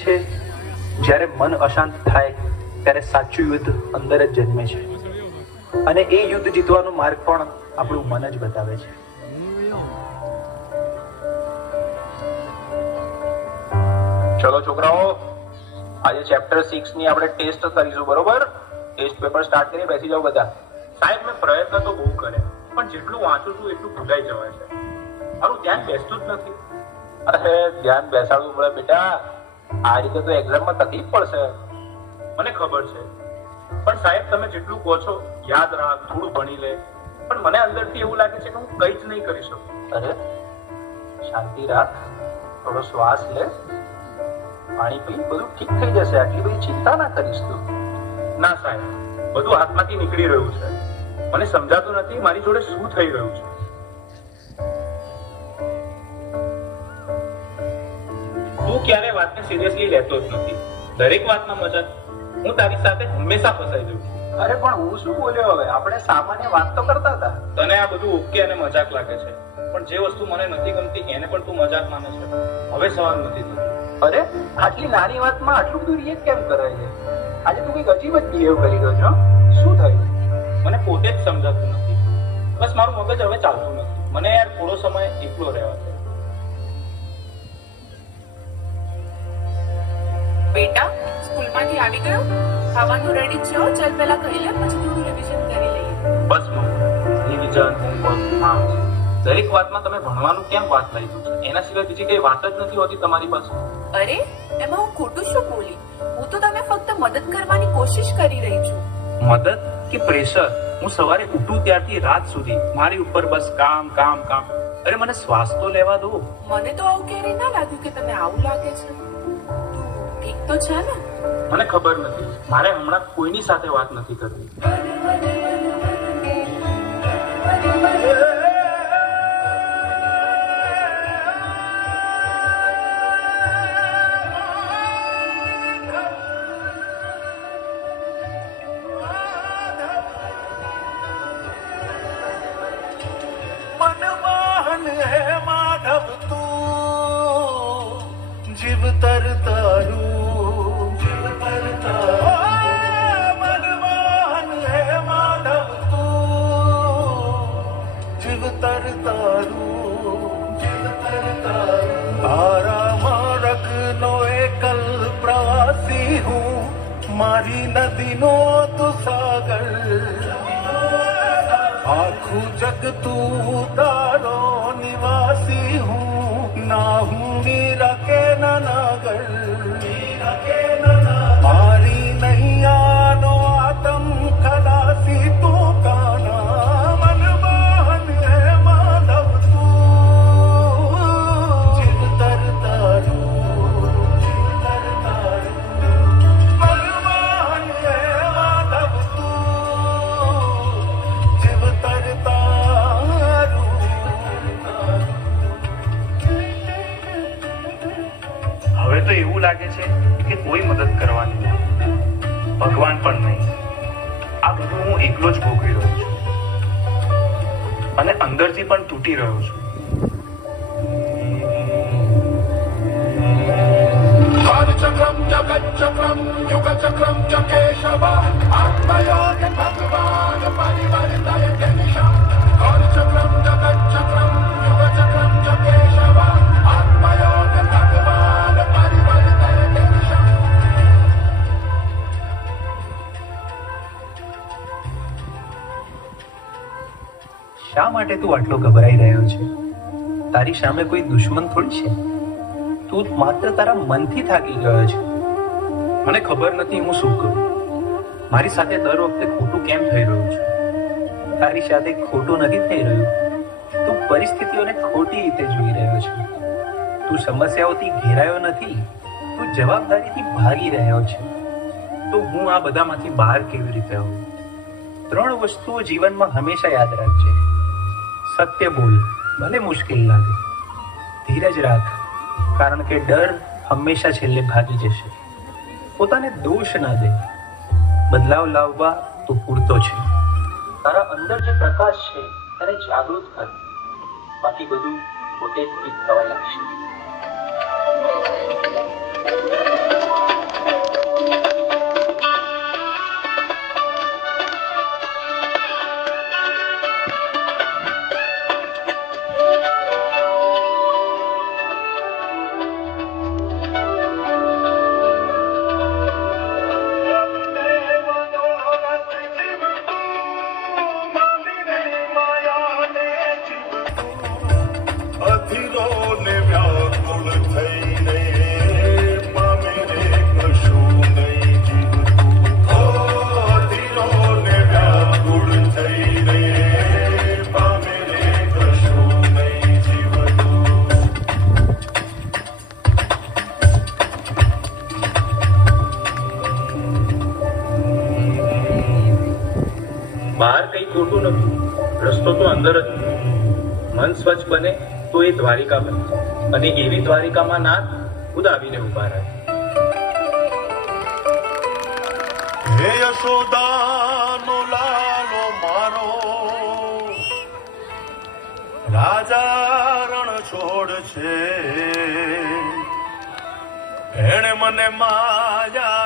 છે જ્યારે મન અશાંત થાય ત્યારે સાચું યુદ્ધ અંદર જ જન્મે છે અને એ યુદ્ધ જીતવાનો માર્ગ પણ આપણું મન જ બતાવે છે. ચલો છોકરાઓ, આજે ચેપ્ટર 6 ની આપણે ટેસ્ટ કરીશું, બરોબર? ટેસ્ટ પેપર સ્ટાર્ટ કરી બેસી જાઓ બધા. સાહેબ, મેં પ્રયત્ન તો બહુ કર્યા, પણ જેટલું વાંચું છું એટલું ભૂલાઈ જવાય છે. મારું ધ્યાન બેસતું જ નથી. અરે ધ્યાન બેસાડવું પડે બેટા, આ રીતે તો એક્ઝામમાં તકલીફ પડશે. મને ખબર છે, પણ સાહેબ તમે જેટલું કહો છો યાદ રાખ, થોડું ભણી લે, પણ મને અંદરથી એવું લાગે છે કે હું કંઈ જ નહીં કરી શકું. અરે શાંતિ રાખ, થોડો શ્વાસ લે, પાણી પી, બધું ઠીક થઈ જશે. આટલી બધી ચિંતા ના કરીશ તું. ના સાહેબ, બધું હાથમાંથી નીકળી રહ્યું છે. મને સમજાતું નથી મારી જોડે શું થઈ રહ્યું છે. તું ક્યારે વાતને સિરિયસલી લેતો જ નથી, દરેક વાતમાં મજાક. હું તારી સાથે હંમેશા ફસાઈ જઉં છું. અરે પણ હું શું બોલ્યો? હવે આપણે સામાન્ય વાત તો કરતા હતા. તને આ બધું ઓકે અને મજાક લાગે છે, પણ જે વસ્તુ મને નથી ગમતી એને પણ તું મજાક માને છે. હવે સવાલ નથી થતો. અરે આટલી નાની વાતમાં આટલું બધું રિએક્ટ કેમ કરે છે? આજે તું કંઈક અજીબ જ બિહેવ કરી રહ્યો છો. શું થયું? મને પોતે જ સમજાતું નથી. બસ મારું મગજ હવે ચાલતું નથી. મને યાર થોડો સમય એકલો રહેવા દે. બેટા, સ્કૂલમાંથી આવી ગયો? ખાવાનું રેડી છે? ચાલ પહેલા ખાઈ લે, પછી થોડું રિવિઝન કરી લઈએ. બસ રિવિઝન, હોમવર્ક, માર્ક્સ, દરેક વાતમાં તમે ભણવાનું કેમ વાત લાવ્યું છે? એના સિવાય બીજી કઈ વાત જ નથી હોતી તમારી પાસે. અરે એમાં હું ખોટું શું બોલી? હું તો તને ફક્ત મદદ કરવાની કોશિશ કરી રહી છું. મદદ કે પ્રેશર? હું સવારે ઉઠું ત્યારથી રાત સુધી મારી ઉપર બસ કામ કામ કામ. અરે મને શ્વાસ તો લેવા દો. મને તો આવું ક્યારેય ના લાગ્યું કે તને આવું લાગે છે. તું ઠીક તો છે ને? મને ખબર નથી, મારે હમણાં કોઈની સાથે વાત નથી કરવી. मनमोहन है माधव तू, जीव तर तारू, जीव तर तारू. मनमोहन है माधव तू, जीव तर तारू, जीव तर तारू. तारा मार्गનો એકલ પ્રવાસી હું, મારી નદીનો તું સાગર. આખું જગ તું તારો નિવાસી હું, ના હું મીરા કે નાગર. મારી નૈયાનો આતમ ખલાસી તું કાના. મનમોહન હે માધવ તું, જીવ તર તારું, જીવ તર તારું. મનમોહન હે માધવ તું, જીવ તર તારું. હવે તો એવું લાગે છે કે કોઈ મદદ કરવાની નહીં, ભગવાન પણ નહીં. આ બધું હું એકલો જ ભોગવી રહ્યો છું અને અંદરથી પણ તૂટી રહ્યો છું. चक्रम जगत चक्रम युग चक्रम च केशव आत्मयोग भगवान परिवर्तय निशा. चक्रम जगत चक्रम युग चक्रम च केशव आत्मयोग भगवान परिवर्तय निशा. શા માટે તું આટલો ગભરાઈ રહ્યો છે? તારી સામે કોઈ દુશ્મન થોડી છે. તું માત્ર તારા મનથી થાકી ગયો છે. મને ખબર નથી હું શું કરું. મારી સાથે દર વખતે ખોટું કેમ થઈ રહ્યું છે? તારી સાથે ખોટું નથી થઈ રહ્યું, તું પરિસ્થિતિઓને ખોટી રીતે જોઈ રહ્યો છે. તું સમસ્યાઓથી ઘેરાયો નથી, તું જવાબદારીથી ભાગી રહ્યો છે. તો હું આ બધામાંથી બહાર કેવી રીતે આવું? 3 વસ્તુઓ જીવનમાં હંમેશા યાદ રાખજે. સત્ય બોલ, ભલે મુશ્કેલ લાગે. ધીરજ રાખ, કારણ કે ડર હંમેશા છેલ્લે ભાગી જશે. પોતાને દોષ ના દે, બદલાવ લાવવા તો પૂરતો છે. તારા અંદર જે પ્રકાશ છે તેને જાગૃત કર, બાકી બધું પોતે જ ઠીક થવા લાગશે. ખોટું નથી. રસ્તો તો અંદર જ છે. મન સ્વચ્છ બને તો એ દ્વારિકા બને, અને એવી દ્વારિકામાં નાથ ખુદ આવીને ઉભા રહે. હે યશોદાનો લાલો મારો, રાજા રણ છોડ છે, એણે મને માયા